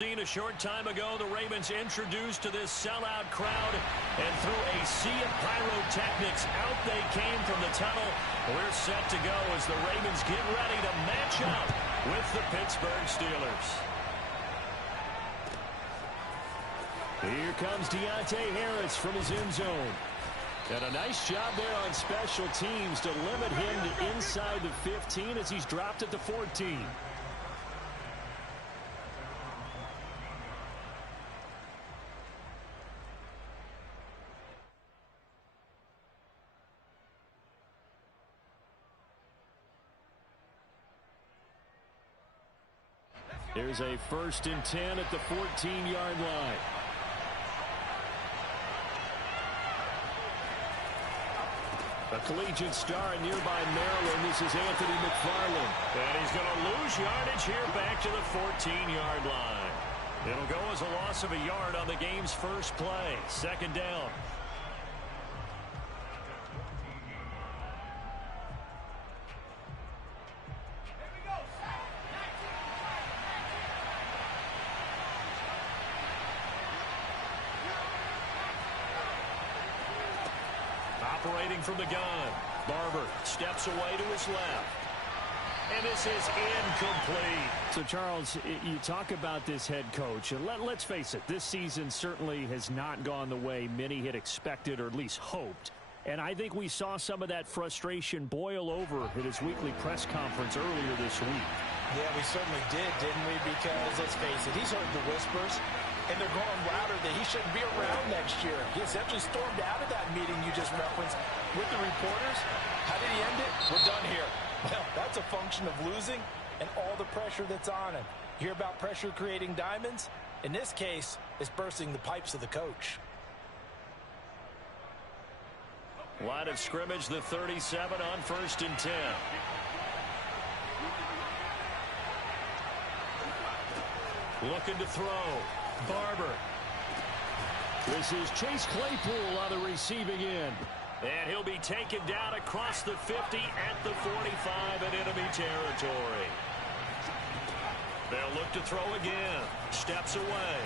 A short time ago, the Ravens introduced to this sellout crowd, and through a sea of pyrotechnics, out they came from the tunnel. We're set to go as the Ravens get ready to match up with the Pittsburgh Steelers. Here comes Deontay Harris from his end zone. And a nice job there on special teams to limit him to inside the 15 as he's dropped at the 14. Here's a 1st and 10 at the 14-yard line. A collegiate star in nearby Maryland. This is Anthony McFarland. And he's going to lose yardage here back to the 14-yard line. It'll go as a loss of a yard on the game's first play. 2nd down. Operating from the gun. Barber steps away to his left. And this is incomplete. So, Charles, you talk about this head coach. And let's face it, this season certainly has not gone the way many had expected or at least hoped. And I think we saw some of that frustration boil over at his weekly press conference earlier this week. Yeah, we certainly did, didn't we? Because, let's face it, he's heard the whispers. And they're going louder that he shouldn't be around next year. He essentially stormed out of that meeting you just referenced with the reporters. How did he end it? We're done here. Well, that's a function of losing and all the pressure that's on him. You hear about pressure creating diamonds? In this case, it's bursting the pipes of the coach. Line of scrimmage, the 37 on 1st and 10. Looking to throw. Barber. This is Chase Claypool on the receiving end. And he'll be taken down across the 50 at the 45 in enemy territory. They'll look to throw again. Steps away.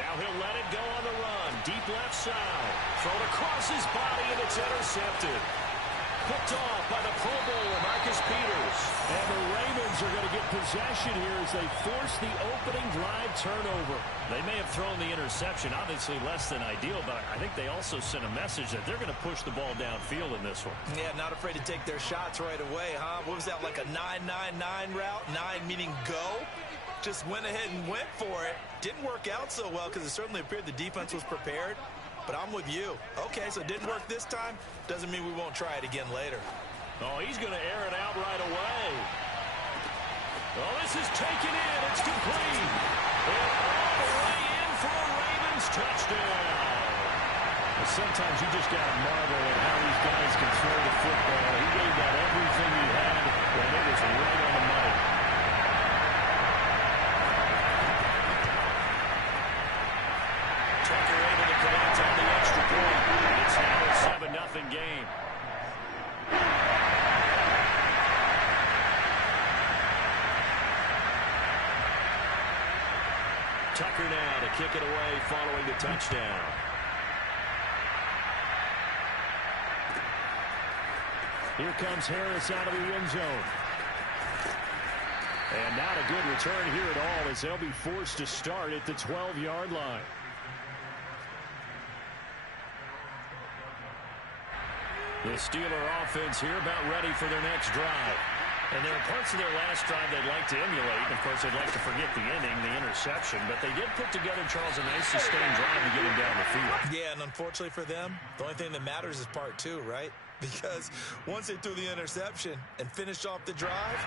Now he'll let it go on the run. Deep left side. Thrown across his body, and it's intercepted. Picked off by the Pro Bowler, Marcus Peters. And the Ravens are going to get possession here as they force the opening drive turnover. They may have thrown the interception, obviously less than ideal, but I think they also sent a message that they're going to push the ball downfield in this one. Yeah, not afraid to take their shots right away, huh? What was that, like a 9-9-9 route? 9 meaning go? Just went ahead and went for it. Didn't work out so well because it certainly appeared the defense was prepared. But I'm with you. Okay, so it didn't work this time. Doesn't mean we won't try it again later. Oh, he's going to air it out right away. Oh, this is taken in. It's complete. And all the way in for a Ravens touchdown. Well, sometimes you just got to marvel at how these guys can throw the football. He gave that everything he had, and it was right on the money. Tucker able to connect on the extra point. It's now a 7-0 game. Tucker now to kick it away following the touchdown. Here comes Harris out of the end zone. And not a good return here at all as they'll be forced to start at the 12-yard line. The Steeler offense here about ready for their next drive. And there are parts of their last drive they'd like to emulate. Of course, they'd like to forget the ending, the interception. But they did put together, Charles, a nice sustained drive to get him down the field. Yeah, and unfortunately for them, the only thing that matters is part 2, right? Because once they threw the interception and finished off the drive,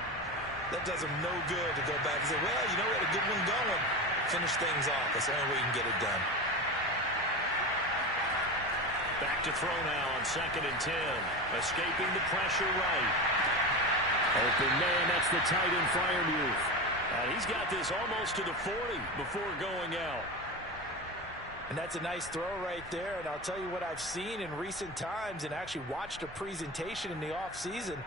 that does them no good to go back and say, well, you know, we had a good one going. Finish things off. That's the only way you can get it done. Back to throw now on 2nd and 10. Escaping the pressure right. Open man, that's the tight end Freiermuth. And he's got this almost to the 40 before going out. And that's a nice throw right there. And I'll tell you what I've seen in recent times and actually watched a presentation in the offseason.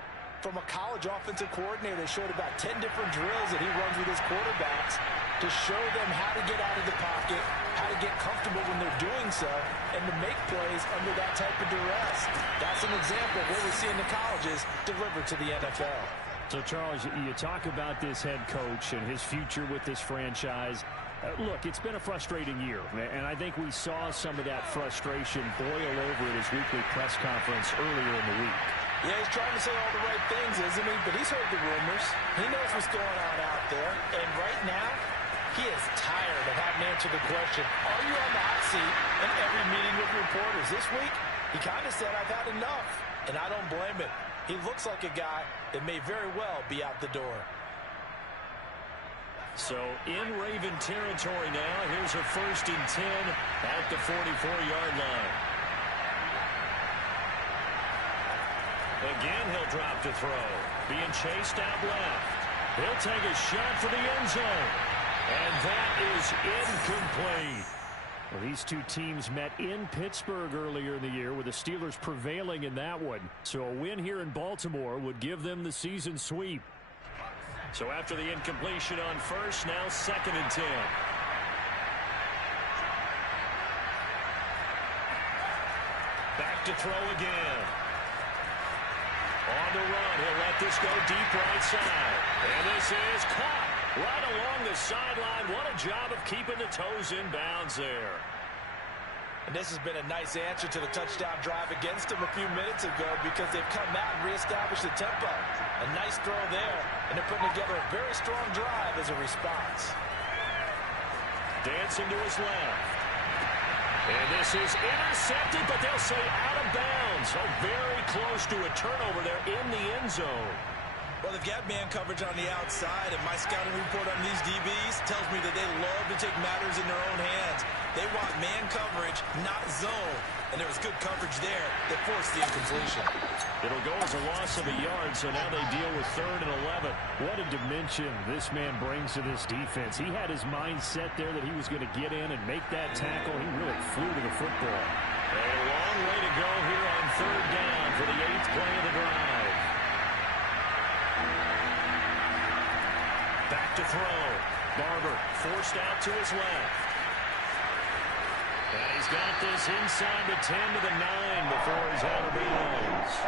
from a college offensive coordinator that showed about 10 different drills that he runs with his quarterbacks to show them how to get out of the pocket, how to get comfortable when they're doing so, and to make plays under that type of duress. That's an example of what we see in the colleges delivered to the NFL. So, Charles, you talk about this head coach and his future with this franchise. Look, it's been a frustrating year, and I think we saw some of that frustration boil over at his weekly press conference earlier in the week. Yeah, he's trying to say all the right things, isn't he? But he's heard the rumors. He knows what's going on out there. And right now, he is tired of having to answer the question, are you on the hot seat in every meeting with reporters? This week, he kind of said, I've had enough. And I don't blame him. He looks like a guy that may very well be out the door. So in Raven territory now, here's a 1st and 10 at the 44-yard line. Again, he'll drop to throw. Being chased out left. He'll take a shot for the end zone. And that is incomplete. Well, these two teams met in Pittsburgh earlier in the year with the Steelers prevailing in that one. So a win here in Baltimore would give them the season sweep. So after the incompletion on first, now 2nd and 10. Back to throw again. On the run, he'll let this go deep right side. And this is caught right along the sideline. What a job of keeping the toes in bounds there. And this has been a nice answer to the touchdown drive against them a few minutes ago because they've come out and reestablished the tempo. A nice throw there, and they're putting together a very strong drive as a response. Dancing to his left. And this is intercepted, but they'll say out of bounds. So very close to a turnover there in the end zone. Well, they've got man coverage on the outside, and my scouting report on these DBs tells me that they love to take matters in their own hands. They want man coverage, not zone. And there was good coverage there that forced the incompletion. It'll go as a loss of a yard, so now they deal with 3rd and 11. What a dimension this man brings to this defense. He had his mind set there that he was going to get in and make that tackle. He really flew to the football. A long way to go here on 3rd down for the 8th play of the drive. Back to throw. Barber forced out to his left. And he's got this inside the 10 to the 9 before he's out of bounds.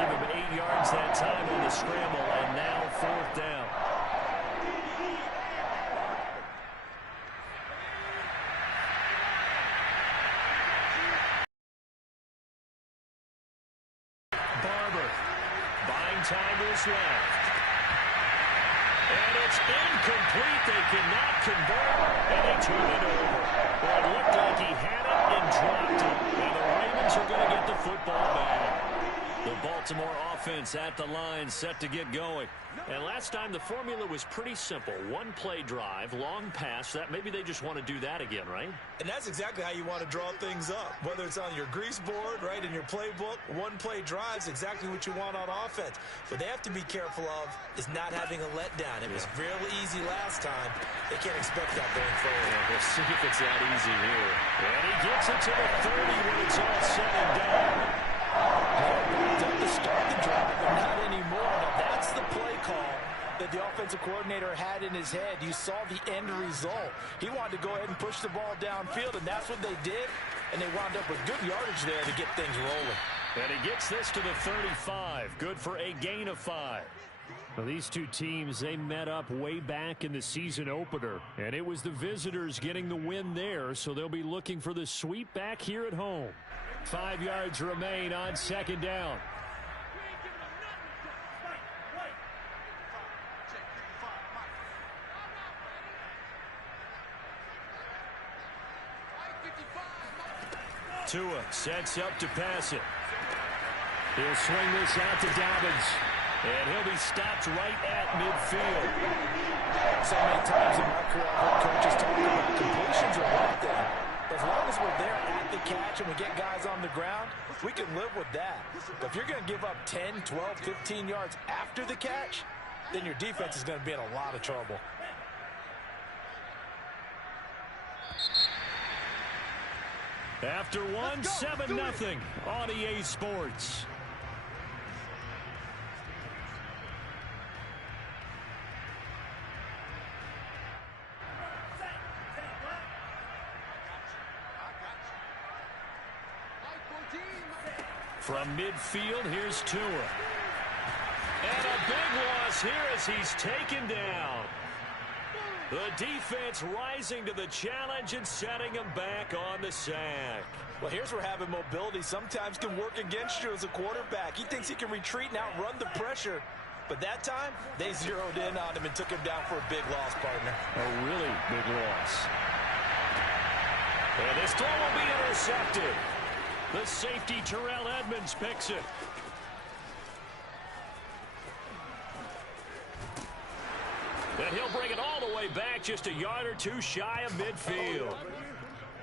Give him 8 yards that time on the scramble, and now 4th down. Barber buying time to his left. And it's incomplete. They cannot convert, and they turn it over. Well, it looked like he had it and dropped it. And the Ravens are going to get the football back. The Baltimore offense at the line, set to get going. And last time the formula was pretty simple. 1-play drive, long pass. That maybe they just want to do that again, right? And that's exactly how you want to draw things up. Whether it's on your grease board, right, in your playbook, 1-play drive's exactly what you want on offense. What they have to be careful of is not having a letdown. It was fairly easy last time. They can't expect that going forward. Yeah, we'll see if it's that easy here. And he gets it to the 30 when it's all said and done. Up to start the drive, but not anymore. Now that's the play call that the offensive coordinator had in his head. You saw the end result. He wanted to go ahead and push the ball downfield, and that's what they did. And they wound up with good yardage there to get things rolling. And he gets this to the 35. Good for a gain of 5. Well, these two teams, they met up way back in the season opener. And it was the visitors getting the win there, so they'll be looking for the sweep back here at home. 5 yards remain on 2nd down. Tua sets up to pass it. He'll swing this out to Dobbins. And he'll be stopped right at midfield. So many times in my career, I've heard coaches talk about completions are one thing. As long as we're there at the catch and we get guys on the ground, we can live with that. But if you're going to give up 10, 12, 15 yards after the catch, then your defense is going to be in a lot of trouble. After one, 7-0 on EA Sports. From midfield, here's Tua. And a big loss here as he's taken down. The defense rising to the challenge and setting him back on the sack. Well, here's where having mobility sometimes can work against you as a quarterback. He thinks he can retreat and outrun the pressure. But that time, they zeroed in on him and took him down for a big loss, partner. A really big loss. And this throw will be intercepted. The safety, Terrell Edmonds, picks it. And he'll bring it all the way back just a yard or two shy of midfield.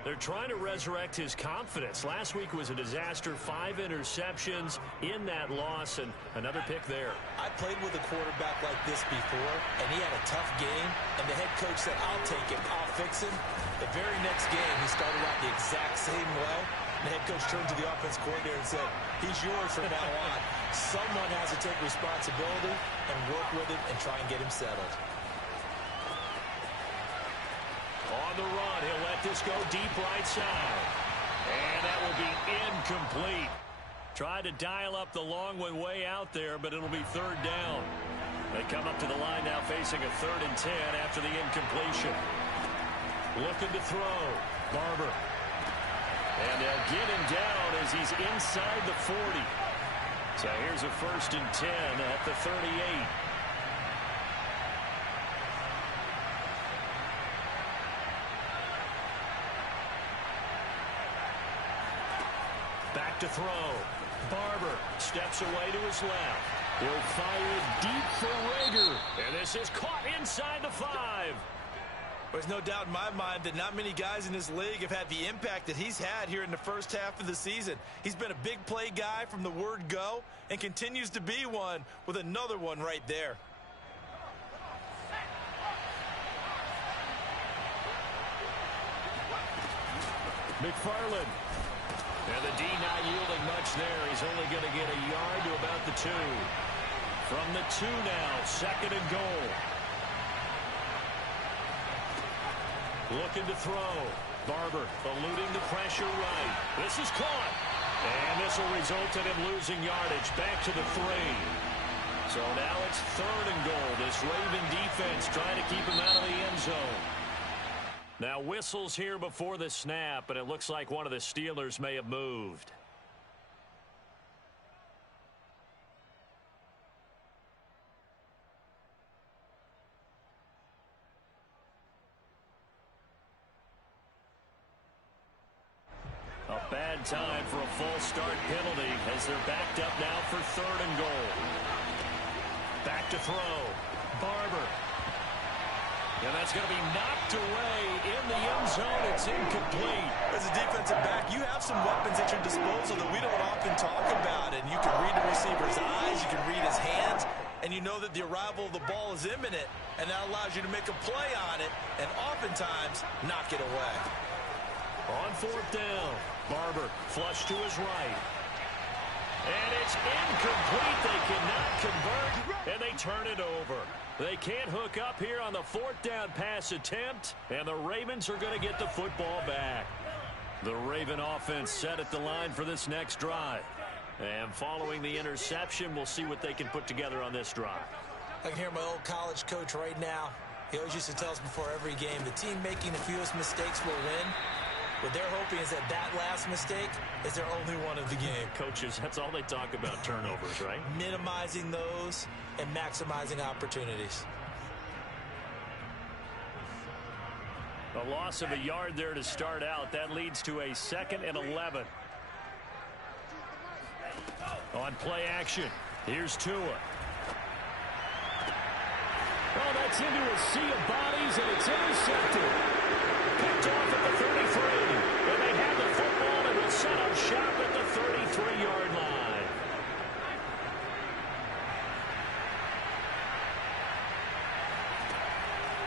They're trying to resurrect his confidence. Last week was a disaster. 5 interceptions in that loss, and another pick there. I played with a quarterback like this before, and he had a tough game, and the head coach said, I'll take him, I'll fix him. The very next game, he started out the exact same way. The head coach turned to the offense coordinator and said, he's yours from now on. Someone has to take responsibility and work with him and try and get him settled. On the run, he'll let this go deep right side. And that will be incomplete. Tried to dial up the long one way out there, but it'll be third down. They come up to the line now facing a 3rd and 10 after the incompletion. Looking to throw. Barber. And they'll get him down as he's inside the 40. So here's a 1st and 10 at the 38. Back to throw. Barber steps away to his left. He'll fire deep for Rager. And this is caught inside the 5. There's no doubt in my mind that not many guys in this league have had the impact that he's had here in the first half of the season. He's been a big play guy from the word go and continues to be one with another one right there. McFarland. And the D not yielding much there. He's only going to get a yard to about the 2. From the 2 now, 2nd and goal. Looking to throw. Barber eluding the pressure right. This is caught. And this will result in him losing yardage back to the 3. So now it's 3rd and goal. This Raven defense trying to keep him out of the end zone. Now whistles here before the snap, and it looks like one of the Steelers may have moved. A bad time for a false start penalty as they're backed up now for 3rd and goal. Back to throw. Barber. And that's going to be knocked away in the end zone. It's incomplete. As a defensive back, you have some weapons at your disposal that we don't often talk about. And you can read the receiver's eyes, you can read his hands, and you know that the arrival of the ball is imminent, and that allows you to make a play on it and oftentimes knock it away. On 4th down, Barber flush to his right. And it's incomplete. They cannot convert, and they turn it over. They can't hook up here on the 4th down pass attempt, and the Ravens are going to get the football back. The Raven offense set at the line for this next drive. And following the interception, we'll see what they can put together on this drive. I can hear my old college coach right now. He always used to tell us before every game, the team making the fewest mistakes will win. What they're hoping is that that last mistake is their only one of the game. Coaches, that's all they talk about, turnovers, right? Minimizing those and maximizing opportunities. A loss of a yard there to start out. That leads to a 2nd and 11. On play action, here's Tua. Oh, that's into a sea of bodies, and it's intercepted. Picked off at the 33. And they have the football and will set up shop at the 33-yard line.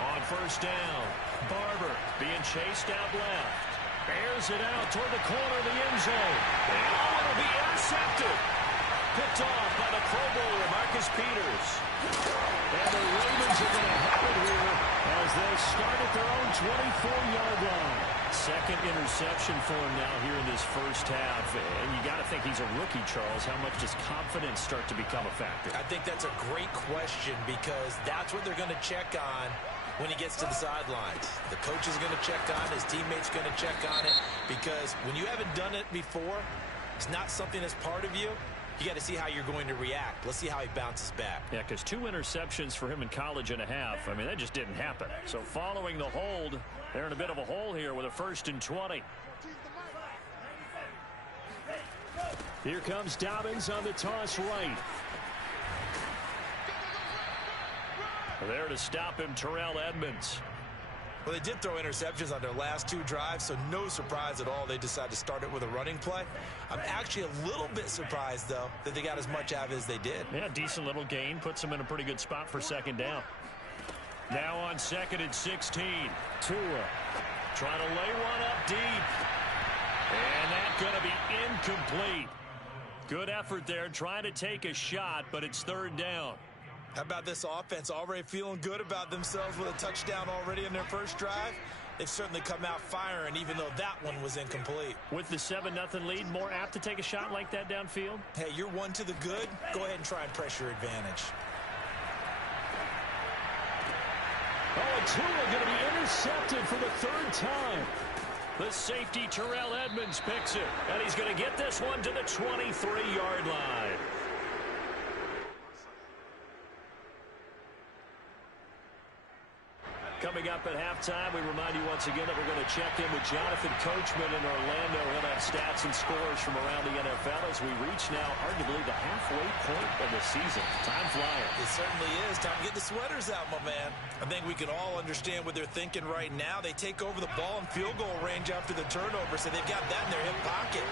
On 1st down, Barber being chased out left. Airs it out toward the corner of the end zone. And it'll be intercepted. Picked off by the Pro Bowler, Marcus Peters. And the Ravens are going to have it here as they start at their own 24-yard line. Second interception for him now here in this first half. And you got to think he's a rookie, Charles. How much does confidence start to become a factor? I think that's a great question because that's what they're going to check on when he gets to the sidelines. The coach is going to check on it. His teammates going to check on it because when you haven't done it before, it's not something that's part of you. You got to see how you're going to react. Let's see how he bounces back. Yeah, because 2 interceptions for him in college and a half. I mean, that just didn't happen. So following the hold, they're in a bit of a hole here with a 1st and 20. Here comes Dobbins on the toss right. There to stop him, Terrell Edmonds. Well, they did throw interceptions on their last 2 drives, so no surprise at all they decided to start it with a running play. I'm actually a little bit surprised, though, that they got as much out of it as they did. Yeah, decent little gain. Puts them in a pretty good spot for 2nd down. Now on 2nd and 16. Tua trying to lay one up deep. And that's going to be incomplete. Good effort there, trying to take a shot, but it's 3rd down. How about this offense already feeling good about themselves with a touchdown already in their first drive? They've certainly come out firing, even though that one was incomplete. With the 7-0 lead, more apt to take a shot like that downfield? Hey, you're 1 to the good. Go ahead and try and press your advantage. Oh, and Tua going to be intercepted for the 3rd time. The safety, Terrell Edmonds, picks it. And he's going to get this one to the 23-yard line. Coming up at halftime, we remind you once again that we're going to check in with Jonathan Coachman in Orlando. He'll have stats and scores from around the NFL as we reach now arguably the halfway point of the season. Time flying. It certainly is. Time to get the sweaters out, my man. I think we can all understand what they're thinking right now. They take over the ball in field goal range after the turnover, so they've got that in their hip pocket.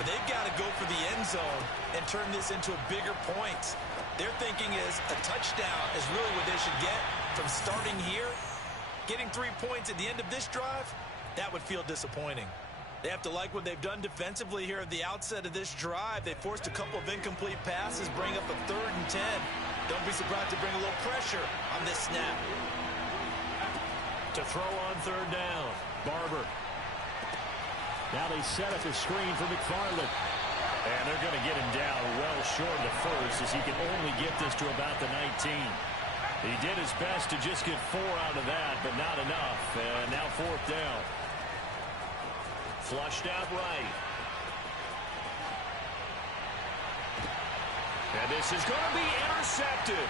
But they've got to go for the end zone and turn this into a bigger point. Their thinking is a touchdown is really what they should get from starting here. Getting 3 points at the end of this drive, that would feel disappointing. They have to like what they've done defensively here at the outset of this drive. They forced a couple of incomplete passes, bring up a 3rd and 10. Don't be surprised to bring a little pressure on this snap. To throw on 3rd down, Barber. Now they set up the screen for McFarland. And they're going to get him down well short of the 1st as he can only get this to about the 19. He did his best to just get 4 out of that, but not enough. And now 4th down. Flushed out right. And this is going to be intercepted.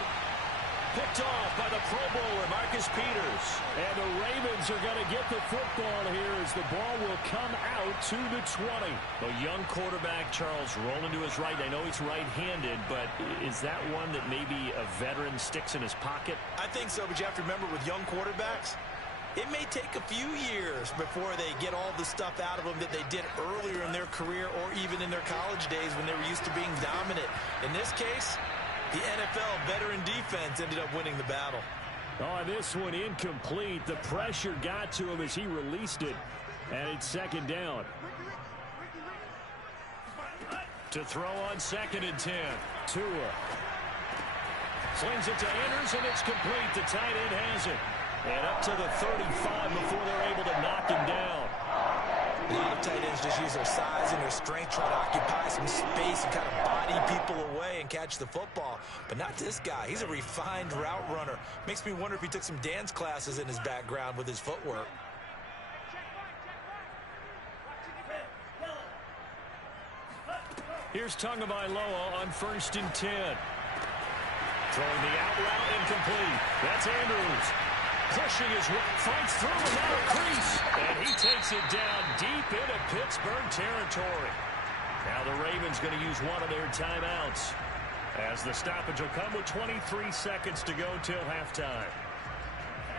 Picked off by the Pro Bowler, Marcus Peters. And the Ravens are going to get the football here as the ball will come out to the 20. A young quarterback, Charles, rolling to his right. I know he's right-handed, but is that one that maybe a veteran sticks in his pocket? I think so, but you have to remember with young quarterbacks, it may take a few years before they get all the stuff out of them that they did earlier in their career or even in their college days when they were used to being dominant. In this case, the NFL veteran defense ended up winning the battle. Oh, this one incomplete. The pressure got to him as he released it. And it's 2nd down. To throw on 2nd and 10. Tua. Slings it to Andrews, and it's complete. The tight end has it. And up to the 35 before they're able to knock him down. A lot of tight ends just use their size and their strength, try to occupy some space and kind of body people away and catch the football. But not this guy. He's a refined route runner. Makes me wonder if he took some dance classes in his background with his footwork. Here's Tagovailoa on 1st and 10. Throwing the out route incomplete. That's Andrews. Pushing his way, fights through without a crease. And he takes it down deep into Pittsburgh territory. Now the Ravens going to use one of their timeouts as the stoppage will come with 23 seconds to go till halftime.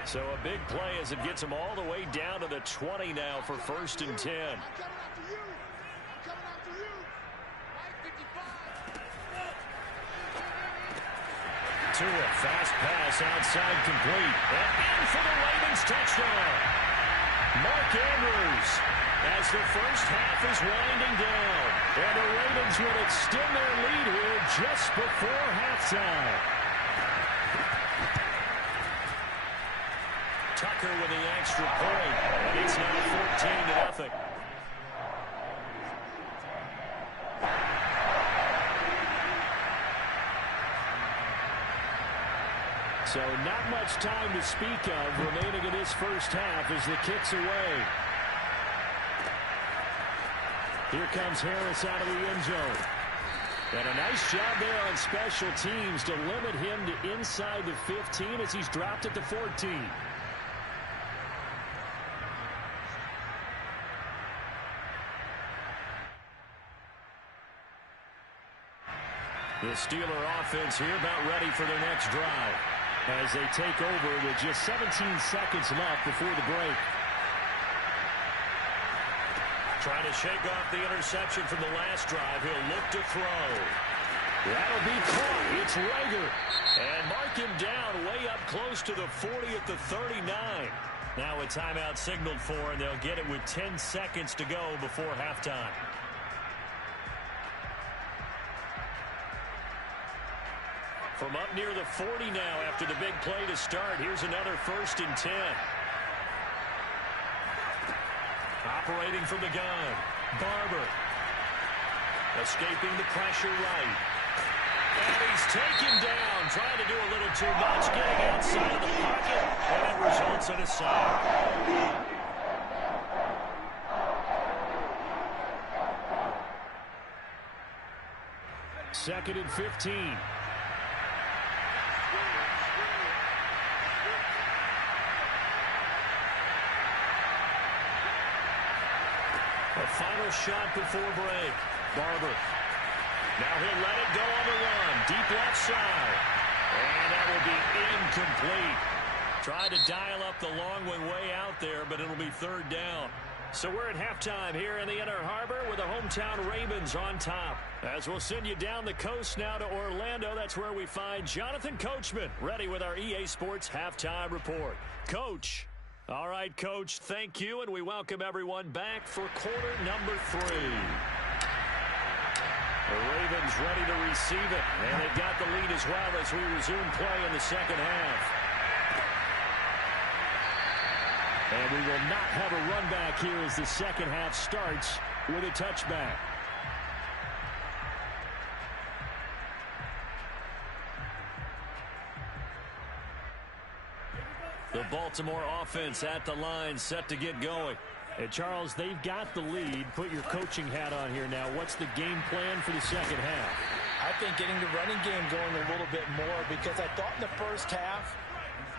So a big play as it gets them all the way down to the 20 now for 1st and 10. Tua, fast pass outside complete. And in for the Ravens touchdown. Mark Andrews as the first half is winding down. And the Ravens will extend their lead here just before halftime. Tucker with the extra point. And it's now 14-8. So not much time to speak of remaining in this first half as the kick's away. Here comes Harris out of the end zone. And a nice job there on special teams to limit him to inside the 15 as he's dropped at the 14. The Steeler offense here about ready for their next drive as they take over with just 17 seconds left before the break. Trying to shake off the interception from the last drive. He'll look to throw. That'll be caught. It's Rager. And mark him down way up close to the 40 at the 39. Now a timeout signaled for, and they'll get it with 10 seconds to go before halftime. From up near the 40 now after the big play to start. Here's another 1st and 10. Operating from the gun. Barber. Escaping the pressure right. And he's taken down. Trying to do a little too much. Getting outside of the pocket. And it results in a sack. 2nd and 15. A final shot before break. Barber. Now he'll let it go on the run. Deep left side. And that will be incomplete. Tried to dial up the long one way out there, but it'll be 3rd down. So we're at halftime here in the Inner Harbor with the hometown Ravens on top. As we'll send you down the coast now to Orlando, that's where we find Jonathan Coachman ready with our EA Sports Halftime Report. Coach. All right, Coach, thank you, and we welcome everyone back for quarter number 3. The Ravens ready to receive it, and they've got the lead as well as we resume play in the second half. And we will not have a run back here as the second half starts with a touchback. The Baltimore offense at the line, set to get going. And Charles, they've got the lead. Put your coaching hat on here now. What's the game plan for the second half? I think getting the running game going a little bit more, because I thought in the first half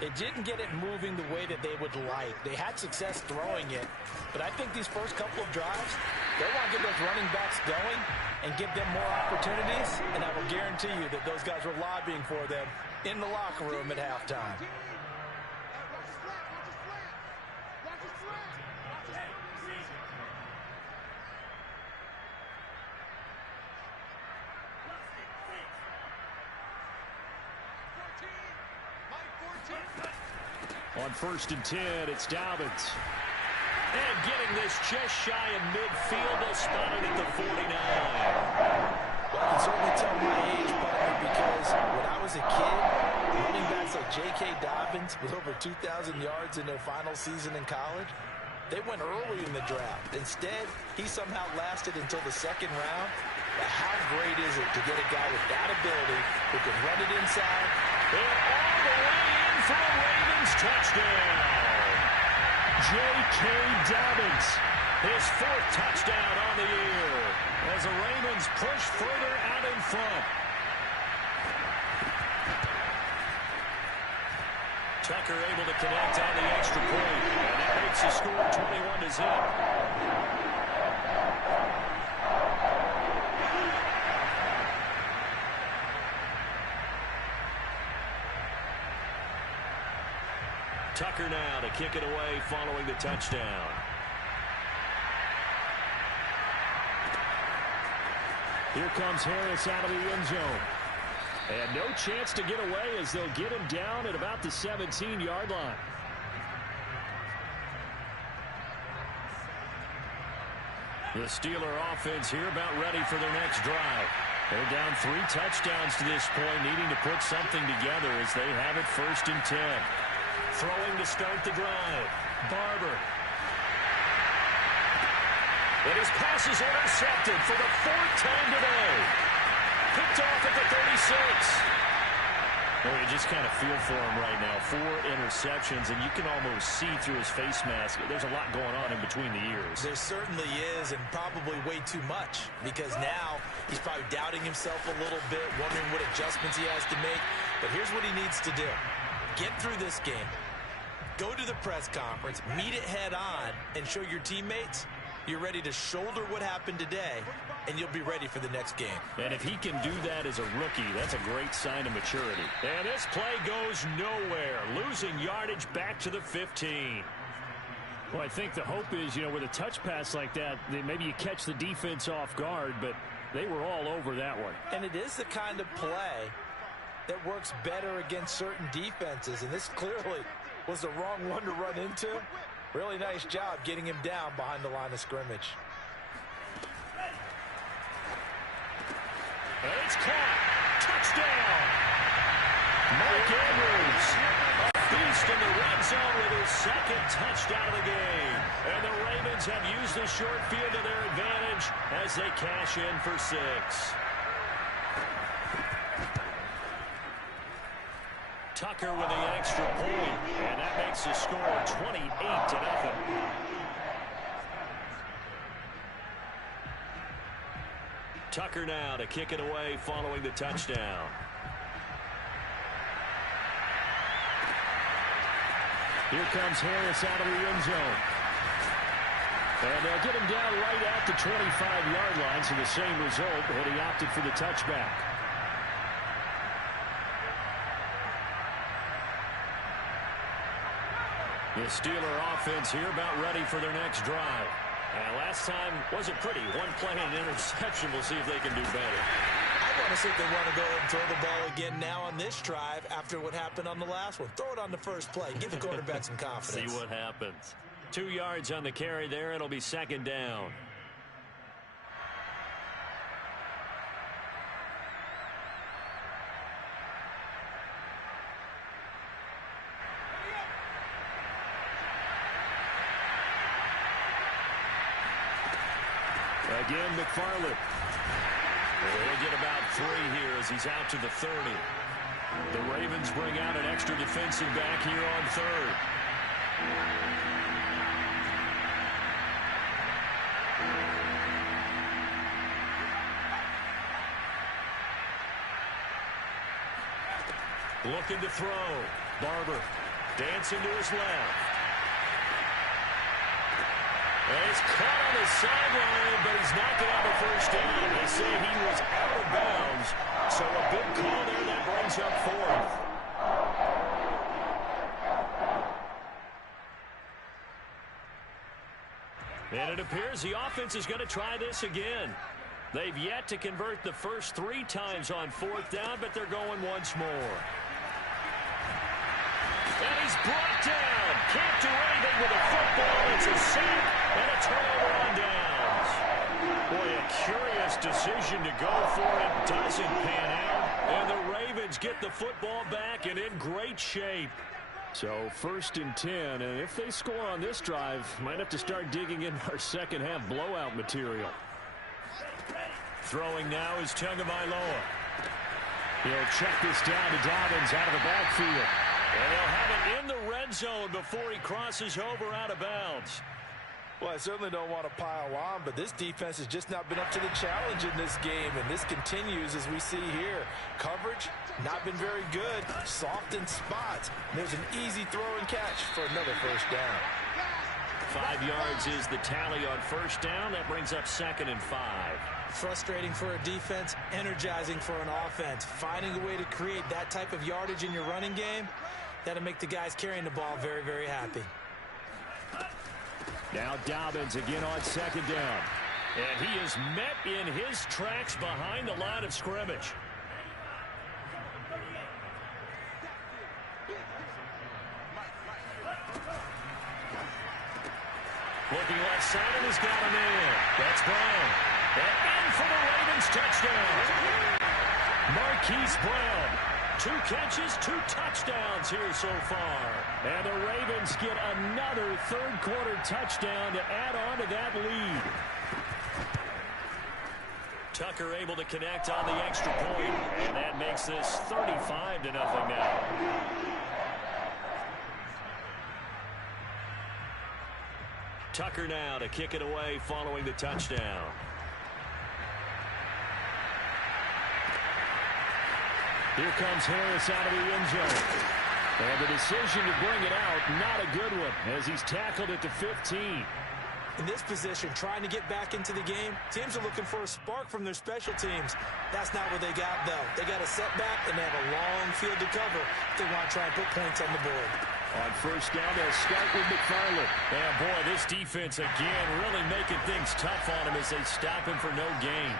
it didn't get it moving the way that they would like. They had success throwing it, but I think these first couple of drives, they want to get those running backs going and give them more opportunities, and I will guarantee you that those guys were lobbying for them in the locker room at halftime. On 1st and 10, it's Dobbins. And getting this just shy of midfield, they'll spot it at the 49. Well, I can certainly tell my age, partner, because when I was a kid, running backs like J.K. Dobbins with over 2,000 yards in their final season in college, they went early in the draft. Instead, he somehow lasted until the 2nd round. But how great is it to get a guy with that ability who can run it inside? And all the way in for a Ravens touchdown. J.K. Dobbins, his 4th touchdown on the year as the Ravens push further out in front. Tucker able to connect on the extra point, and that makes the score 21-0. Tucker now to kick it away following the touchdown. Here comes Harris out of the end zone. And no chance to get away as they'll get him down at about the 17-yard line. The Steeler offense here about ready for their next drive. They're down 3 touchdowns to this point, needing to put something together as they have it 1st and 10. Throwing to start the drive. Barber. And his pass is intercepted for the 4th time today. Picked off at the 36. Well, you just kind of feel for him right now. 4 interceptions, and you can almost see through his face mask. There's a lot going on in between the ears. There certainly is, and probably way too much, because now he's probably doubting himself a little bit, wondering what adjustments he has to make. But here's what he needs to do. Get through this game. Go to the press conference, meet it head on, and show your teammates you're ready to shoulder what happened today, and you'll be ready for the next game. And if he can do that as a rookie, that's a great sign of maturity. And this play goes nowhere, losing yardage back to the 15. Well, I think the hope is, with a touch pass like that, maybe you catch the defense off guard, but they were all over that one. And it is the kind of play that works better against certain defenses, and this clearly was the wrong one to run into. Really nice job getting him down behind the line of scrimmage. And it's caught. Touchdown. Mark Andrews, a beast in the red zone with his second touchdown of the game. And the Ravens have used the short field to their advantage as they cash in for 6. Tucker with the extra point, and that makes the score 28-0. Tucker now to kick it away following the touchdown. Here comes Harris out of the end zone. And they'll get him down right at the 25-yard line, so the same result, but he opted for the touchback. The Steeler offense here about ready for their next drive. And last time wasn't pretty. One play and an interception. We'll see if they can do better. I want to see if they want to go ahead and throw the ball again now on this drive after what happened on the last one. Throw it on the first play. Give the quarterback some confidence. See what happens. 2 yards on the carry there. It'll be second down. Again, McFarland. He'll get about 3 here as he's out to the 30. The Ravens bring out an extra defensive back here on 3rd. Looking to throw. Barber dancing to his left. And he's caught on the sideline, but he's not going to have a first down. They say he was out of bounds. So a big call there that brings up 4th. And it appears the offense is going to try this again. They've yet to convert the first 3 times on 4th down, but they're going once more. And he's brought down. Can't do anything with a football. It's a sack and a turnover on downs. Boy, a curious decision to go for it. Doesn't pan out. And the Ravens get the football back and in great shape. So 1st and 10. And if they score on this drive, might have to start digging in our second half blowout material. Throwing now is Tagovailoa. He'll check this down to Dobbins out of the backfield. And he'll have it in the red zone before he crosses over out of bounds. Well, I certainly don't want to pile on, but this defense has just not been up to the challenge in this game, and this continues as we see here. Coverage, not been very good. Soft in spots. There's an easy throw and catch for another first down. 5 yards is the tally on first down. That brings up 2nd and 5. Frustrating for a defense, energizing for an offense. Finding a way to create that type of yardage in your running game, that'll make the guys carrying the ball very, very happy. Now Dobbins again on 2nd down. And he is met in his tracks behind the line of scrimmage. Looking left side and has got him in. That's Brown. And in for the Ravens touchdown. Marquise Brown. 2 catches, 2 touchdowns here so far. And the Ravens get another third-quarter touchdown to add on to that lead. Tucker able to connect on the extra point, and that makes this 35-0 now. Tucker now to kick it away following the touchdown. Here comes Harris out of the end zone. And the decision to bring it out, not a good one, as he's tackled at the 15. In this position, trying to get back into the game, teams are looking for a spark from their special teams. That's not what they got, though. They got a setback, and they have a long field to cover if they want to try and put points on the board. On first down, they'll start with McFarland. And, boy, this defense, again, really making things tough on him as they stop him for no gain.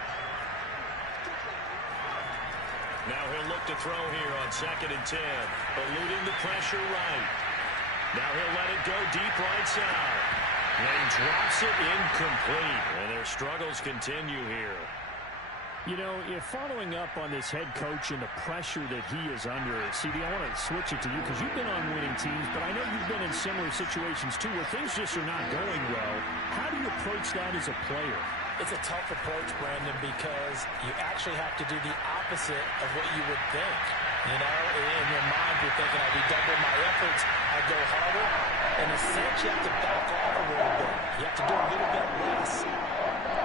Now he'll look to throw here on 2nd and 10. Eluding the pressure right. Now he'll let it go deep right side. And he drops it incomplete. And their struggles continue here. You know, if following up on this head coach and the pressure that he is under, CD, I want to switch it to you because you've been on winning teams, but I know you've been in similar situations too where things just are not going well. How do you approach that as a player? It's a tough approach, Brandon, because you actually have to do the opposite of what you would think. You know, in your mind, you're thinking, I'll redouble my efforts, I'll go harder. In a sense, you have to back off a little bit. You have to do a little bit less.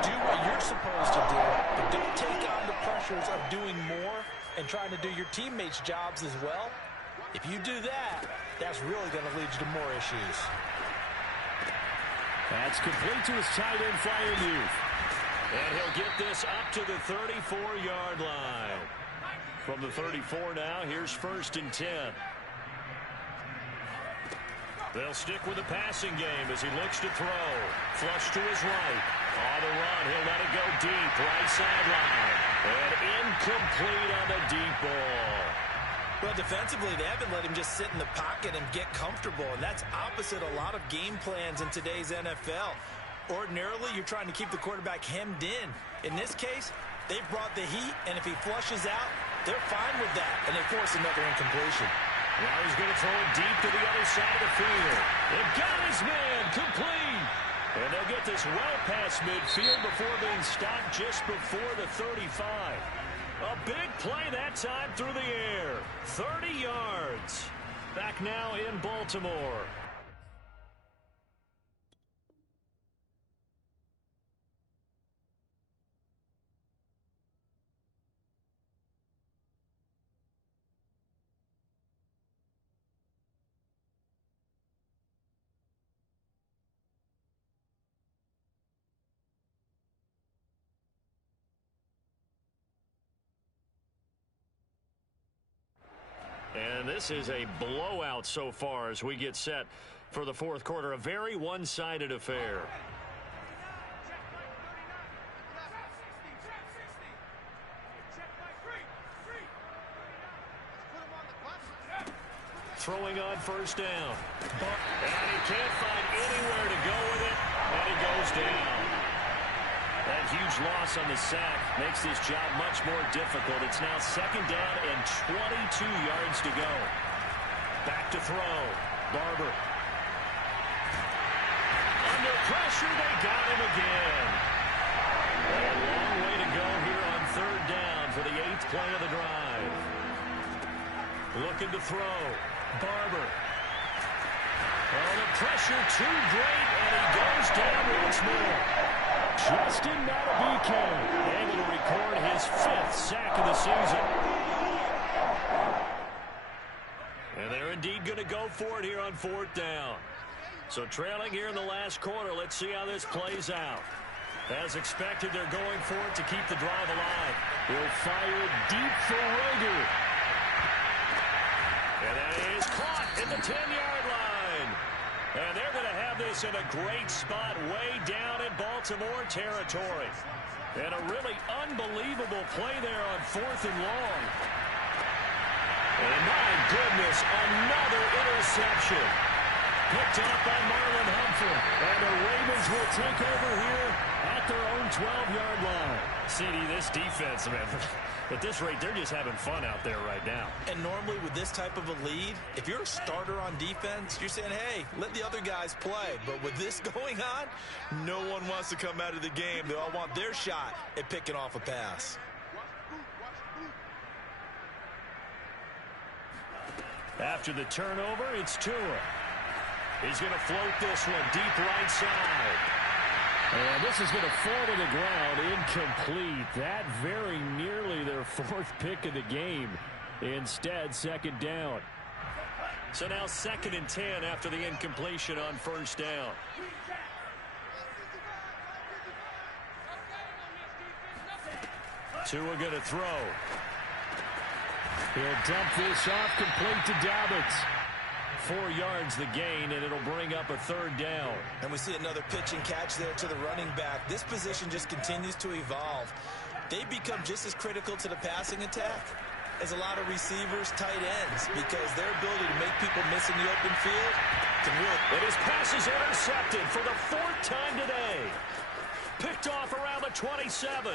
Do what you're supposed to do, but don't take on the pressures of doing more and trying to do your teammates' jobs as well. If you do that, that's really going to lead you to more issues. That's complete to his tight end, Freiermuth. And he'll get this up to the 34-yard line. From the 34 now, here's 1st and 10. They'll stick with the passing game as he looks to throw. Flush to his right. On the run, he'll let it go deep. Right sideline. And incomplete on the deep ball. Well, defensively, they haven't let him just sit in the pocket and get comfortable, and that's opposite a lot of game plans in today's NFL. Ordinarily, you're trying to keep the quarterback hemmed in. In this case, they've brought the heat, and if he flushes out, they're fine with that, and they force another incompletion. Now he's going to throw it deep to the other side of the field. They've got his man, complete. And they'll get this well past midfield before being stopped just before the 35. A big play that time through the air. 30 yards. Back now in Baltimore. And this is a blowout so far as we get set for the fourth quarter. A very one-sided affair. Throwing on first down. And he can't find anywhere to go with it. And he goes down. That huge loss on the sack makes this job much more difficult. It's now 2nd down and 22 yards to go. Back to throw. Barber. Under pressure, they got him again. A long way to go here on 3rd down for the 8th play of the drive. Looking to throw. Barber. Oh, the pressure too great, and he goes down once more. Justin Madubuike able to record his 5th sack of the season. And they're indeed going to go for it here on 4th down. So trailing here in the last quarter, let's see how this plays out. As expected, they're going for it to keep the drive alive. He'll fire deep for Rager. And that is caught at the 10-yard line. And they're going to have this in a great spot way down in Baltimore territory. And a really unbelievable play there on 4th and long. And my goodness, another interception. Picked up by Marlon Humphrey. And the Ravens will take over here at their own 12-yard line. CD, this defense, man, At this rate, they're just having fun out there right now. And normally with this type of a lead, if you're a starter on defense, you're saying, hey, let the other guys play. But with this going on, no one wants to come out of the game. They all want their shot at picking off a pass. After the turnover, it's Tua. He's going to float this one deep right side. And this is going to fall to the ground, incomplete. That very nearly their fourth pick of the game. Instead, second down. So now 2nd and 10 after the incompletion on first down. Tua going to throw. He'll dump this off, complete to Dobbins. 4 yards the gain, and it'll bring up a 3rd down. And we see another pitch and catch there to the running back. This position just continues to evolve. They become just as critical to the passing attack as a lot of receivers, tight ends, because their ability to make people miss in the open field can really... And his pass is intercepted for the 4th time today. Picked off around the 27.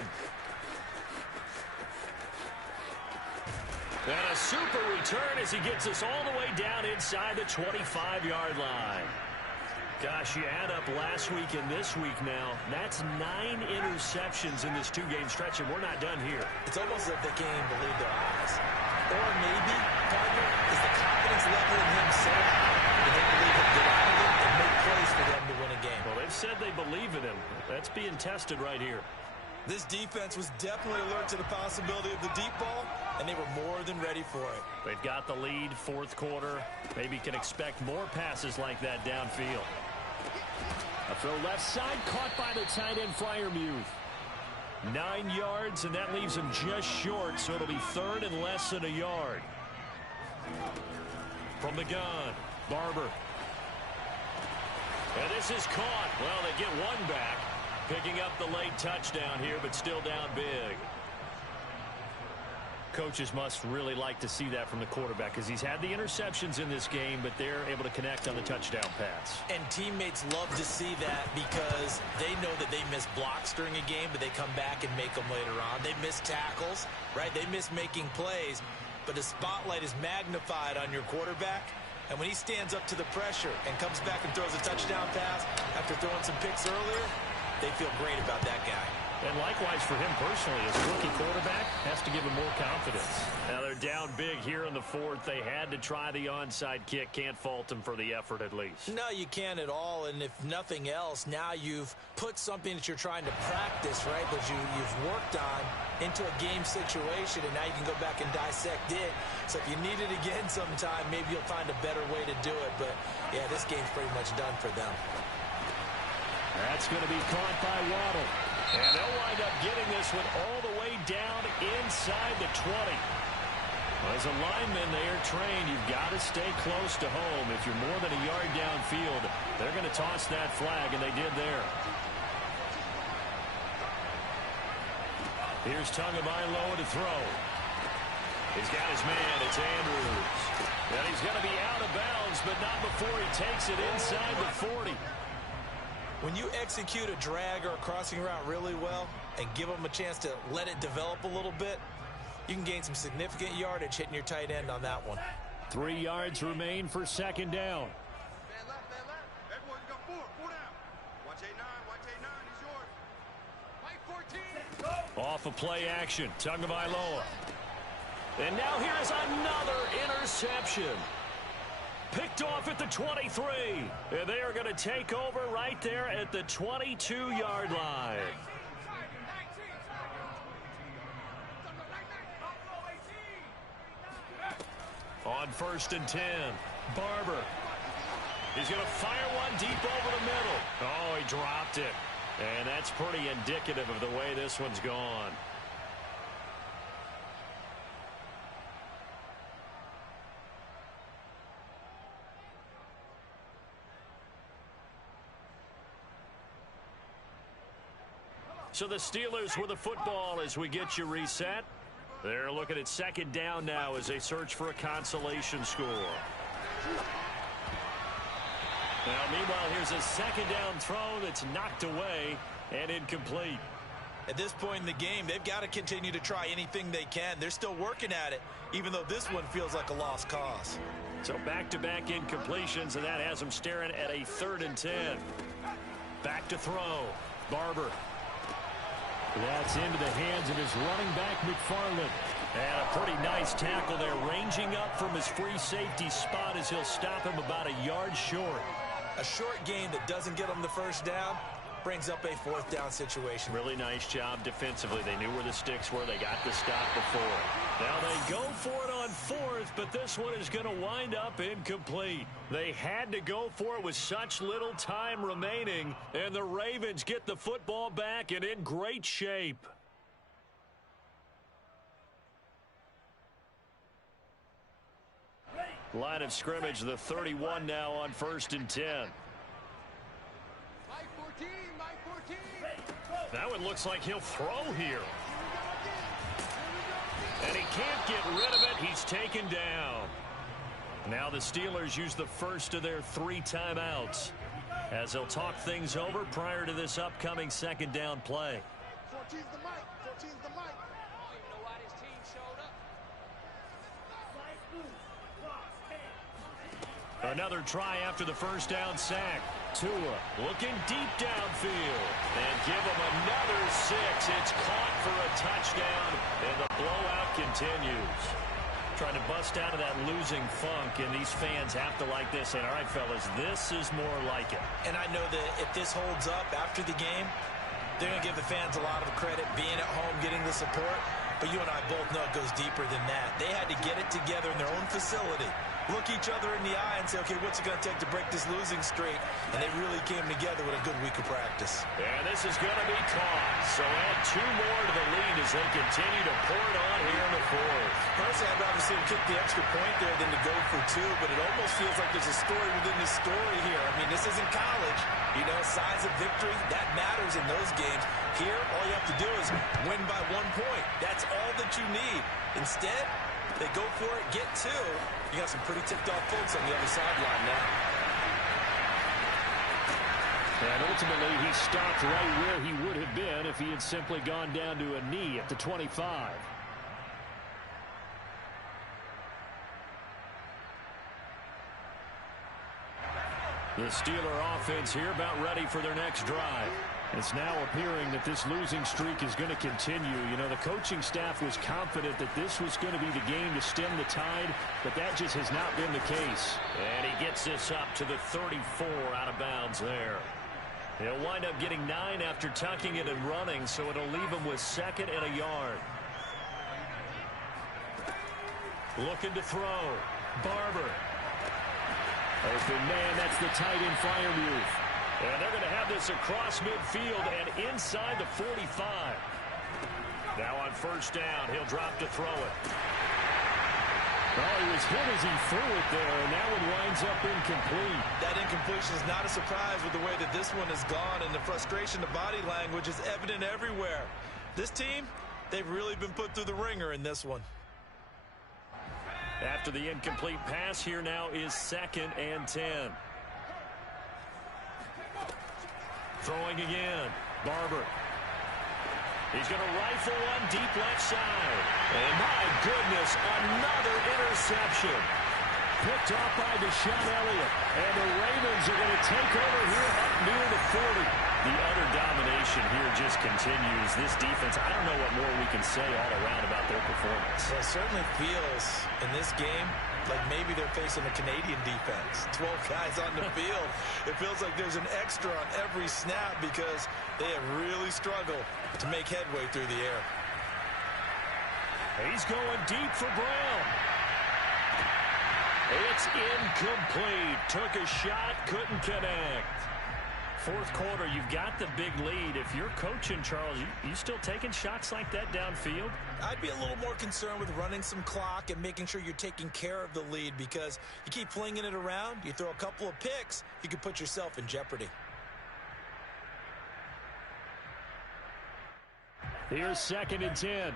And a super return as he gets us all the way down inside the 25-yard line. Gosh, you add up last week and this week now. That's 9 interceptions in this 2-game stretch, and we're not done here. It's almost as if they can't even believe their eyes. Or maybe, partner, is the confidence level in him so high that they believe he'll get out of it and make plays for them to win a game. Well, they've said they believe in him. That's being tested right here. This defense was definitely alert to the possibility of the deep ball, and they were more than ready for it. They've got the lead, 4th quarter. Maybe can expect more passes like that downfield. A throw left side, caught by the tight end Freiermuth. 9 yards, and that leaves him just short, so it'll be 3rd and less than a yard. From the gun, Barber. And this is caught. Well, they get one back. Picking up the late touchdown here, but still down big. Coaches must really like to see that from the quarterback because he's had the interceptions in this game, but they're able to connect on the touchdown pass. And teammates love to see that because they know that they miss blocks during a game, but they come back and make them later on. They miss tackles, right? They miss making plays, but the spotlight is magnified on your quarterback. And when he stands up to the pressure and comes back and throws a touchdown pass after throwing some picks earlier, they feel great about that guy. And likewise for him personally, his rookie quarterback has to give him more confidence. Now they're down big here in the 4th. They had to try the onside kick. Can't fault them for the effort at least. No, you can't at all. And if nothing else, now you've put something that you're trying to practice, right, that you've worked on into a game situation, and now you can go back and dissect it. So if you need it again sometime, maybe you'll find a better way to do it. But, yeah, this game's pretty much done for them. That's going to be caught by Waddle. And they'll wind up getting this one all the way down inside the 20. As a lineman, they are trained. You've got to stay close to home. If you're more than a yard downfield, they're going to toss that flag, and they did there. Here's Tagovailoa to throw. He's got his man. It's Andrews. And he's going to be out of bounds, but not before he takes it inside the 40. When you execute a drag or a crossing route really well and give them a chance to let it develop a little bit, you can gain some significant yardage hitting your tight end on that one. 3 yards remain for 2nd down. Man left, man left. Everyone, you got 4 down. Watch 8-9, watch 8-9, he's yours. White 14. Off of play action, Tagovailoa. And now here is another interception. Picked off at the 23. And they are going to take over right there at the 22-yard line. On 1st and 10, Barber. He's going to fire one deep over the middle. Oh, he dropped it. And that's pretty indicative of the way this one's gone. So the Steelers with the football as we get you reset. They're looking at 2nd down now as they search for a consolation score. Now, meanwhile, here's a 2nd down throw that's knocked away and incomplete. At this point in the game, they've got to continue to try anything they can. They're still working at it, even though this one feels like a lost cause. So back-to-back incompletions, and that has them staring at a 3rd and 10. Back to throw. Barber. That's into the hands of his running back, McFarland. And a pretty nice tackle there, ranging up from his free safety spot as he'll stop him about a yard short. A short gain that doesn't get them the first down brings up a 4th down situation. Really nice job defensively. They knew where the sticks were. They got the stop before. Now they go for it on 4th, but this one is going to wind up incomplete. They had to go for it with such little time remaining, and the Ravens get the football back and in great shape. Line of scrimmage, the 31 now on 1st and 10. That one looks like he'll throw here. And he can't get rid of it. He's taken down. Now the Steelers use the first of their 3 timeouts as they'll talk things over prior to this upcoming 2nd down play. 14's the mic. 14's the mic. Another try after the first down sack. Tua looking deep downfield. And give him another 6. It's caught for a touchdown, and the blowout continues. Trying to bust out of that losing funk, and these fans have to like this. And all right, fellas, this is more like it. And I know that if this holds up after the game, they're going to give the fans a lot of credit, being at home, getting the support. But you and I both know it goes deeper than that. They had to get it together in their own facility, look each other in the eye and say, okay, what's it going to take to break this losing streak? And they really came together with a good week of practice. And this is going to be caught. So add 2 more to the lead as they continue to pour it on here in the 4th. Personally, I'd rather see them kick the extra point there than to go for 2, but it almost feels like there's a story within the story here. I mean, this isn't college. You know, size of victory, that matters in those games. Here, all you have to do is win by 1 point. That's all that you need. Instead, they go for it, get 2. You got some pretty ticked-off folks on the other sideline now. And ultimately, he stopped right where he would have been if he had simply gone down to a knee at the 25. The Steeler offense here about ready for their next drive. It's now appearing that this losing streak is going to continue. You know, the coaching staff was confident that this was going to be the game to stem the tide, but that just has not been the case. And he gets this up to the 34 out of bounds there. He'll wind up getting 9 after tucking it and running, so it'll leave him with 2nd and a yard. Looking to throw. Barber. Open man, that's the tight end fire move. And they're going to have this across midfield and inside the 45. Now on 1st down, he'll drop to throw it. Well, he was hit as he threw it there, and that one winds up incomplete. That incompletion is not a surprise with the way that this one has gone, and the frustration, the body language is evident everywhere. This team, they've really been put through the ringer in this one. After the incomplete pass, here now is 2nd and 10. Throwing again. Barber. He's going to rifle one deep left side. And my goodness, another interception. Picked off by Deshaun Elliott. And the Ravens are going to take over here up near the 40. The utter domination here just continues. This defense, I don't know what more we can say all around about their performance. Well, it certainly feels in this game like maybe they're facing a Canadian defense. 12 guys on the field. It feels like there's an extra on every snap because they have really struggled to make headway through the air. He's going deep for Brown. It's incomplete. Took a shot, couldn't connect. 4th quarter, you've got the big lead. If you're coaching, Charles, you still taking shots like that downfield? I'd be a little more concerned with running some clock and making sure you're taking care of the lead because you keep flinging it around, you throw a couple of picks, you can put yourself in jeopardy. Here's 2nd and 10.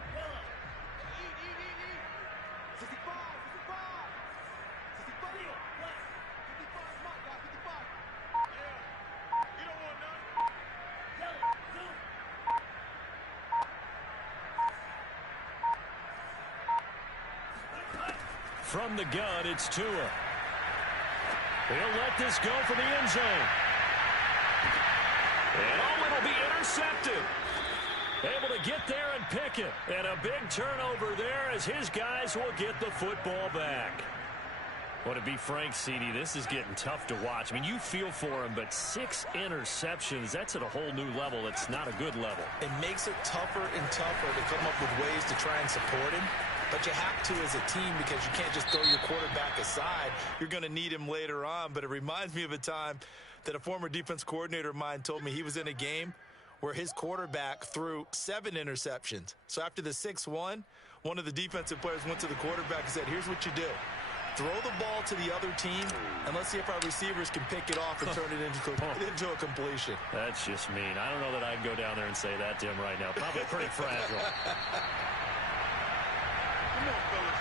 From the gun, it's Tua. He'll let this go for the end zone. And it'll be intercepted. Able to get there and pick it. And a big turnover there as his guys will get the football back. Well, to be frank, CD, this is getting tough to watch. I mean, you feel for him, but 6 interceptions, that's at a whole new level. It's not a good level. It makes it tougher and tougher to come up with ways to try and support him. But you have to as a team because you can't just throw your quarterback aside. You're going to need him later on. But it reminds me of a time that a former defense coordinator of mine told me he was in a game where his quarterback threw 7 interceptions. So after the 6-1, one of the defensive players went to the quarterback and said, here's what you do. Throw the ball to the other team, and let's see if our receivers can pick it off and turn it into a completion. That's just mean. I don't know that I'd go down there and say that to him right now. Probably pretty fragile. Come on, fellas.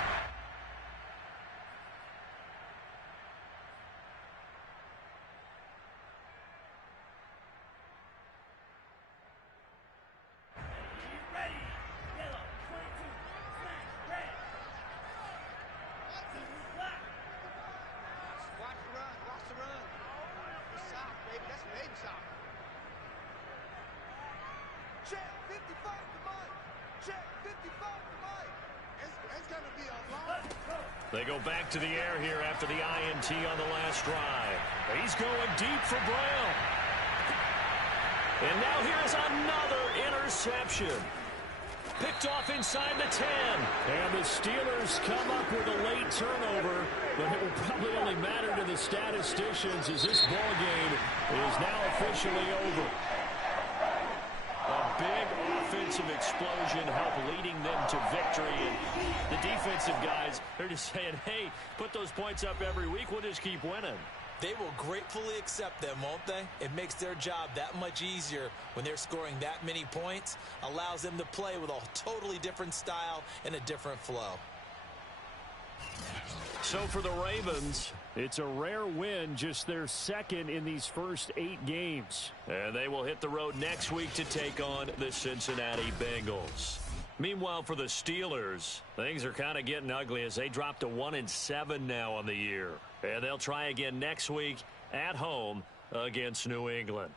Check 55 to Mike. Check 55 to Mike. It's going to be a long. They go back to the air here after the INT on the last drive. He's going deep for Brown. And now here is another interception. Picked off inside the 10. And the Steelers come up with a late turnover, but it will probably only matter to the statisticians as this ball game is now officially over. A big offensive explosion helped leading them to victory. And the defensive guys, they're just saying, hey, put those points up every week. We'll just keep winning. They will gratefully accept them, won't they? It makes their job that much easier when they're scoring that many points. Allows them to play with a totally different style and a different flow. So for the Ravens, it's a rare win, just their second in these first 8 games. And they will hit the road next week to take on the Cincinnati Bengals. Meanwhile, for the Steelers, things are kind of getting ugly as they drop to 1-7 now on the year. And they'll try again next week at home against New England.